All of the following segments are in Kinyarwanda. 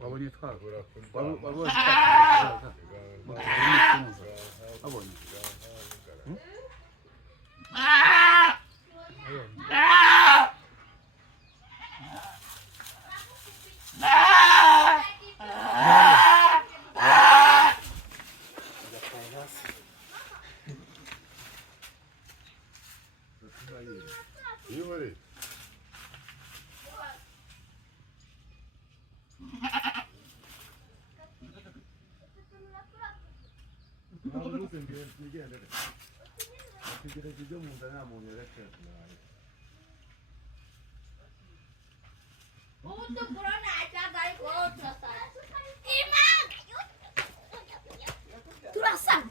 wabonye twago wabonye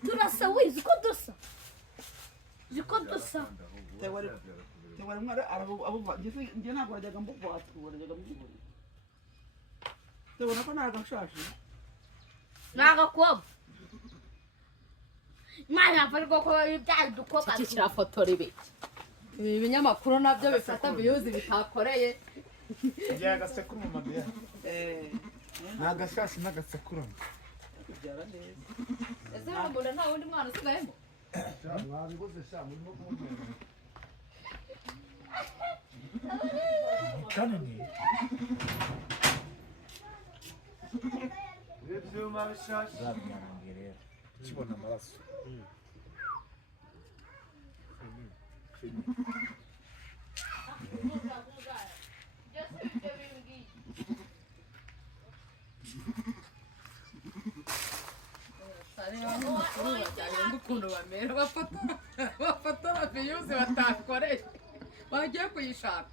turasa wizi ko dusa ziko dusa tewari mwara arabuva ngiye ntabwo wajyaga mbuvatu wajyaga mbuvura tebona ko nagashashe nagakobwa Imana yavuga ko ibyadukoka kirafotora ibi binyamakuru nabyo bifata views bitakoreye byagasekuru mu mabiya nagasashi n'agasekuru kubyara neza ese mbona nta wundi mwana usigayemo mwabibuze sha murimo kumubwira kanini ibyuma bishashi zabyanangire kibona amaraso ukuntu bamera bafotora views batakoreye bagiye kuyishaka